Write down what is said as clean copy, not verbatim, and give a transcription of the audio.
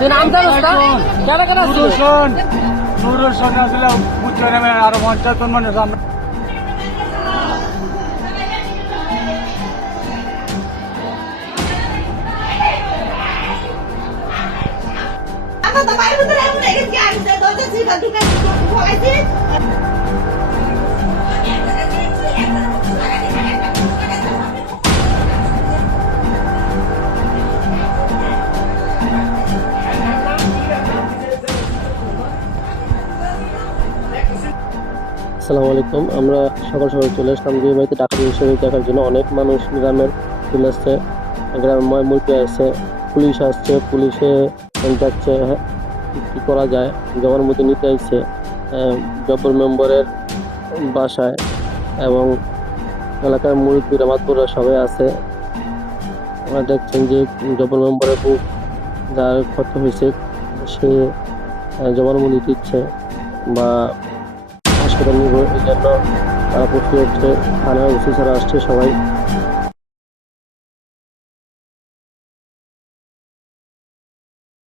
তুই নাম জানোস না? কেন কেন আসছিস? নুরুর সঙ্গে আসলে উচ্চারণে আরো 50 জন মানুষ আমরা Apa tak payah betul aku nak kerja saya tahu tak sih kalau kan buat aja. আসসালামু আলাইকুম। আমরা সকাল সকাল চলে আসলাম যে বাড়িতে ডাকাতি হিসেবে দেখার জন্য। অনেক মানুষ গ্রামের চলে আসছে, গ্রামের মুরগি আসছে, পুলিশ আসছে, পুলিশে যাচ্ছে। কি করা যায়, জবানবন্দি নিতে আসছে জব্বর মেম্বারের বাসায়, এবং এলাকার মুরব্বীরা মাতবরা সবাই আছে। আমরা দেখছেন যে জব্বর মেম্বারের বুক যার ক্ষত হয়েছে সে জবানবন্দি দিচ্ছে বা হাসপাতাল নিব, এই জন্য তারা প্রস্তুত হচ্ছে। থানার ওসি ছাড়া আসছে সবাই।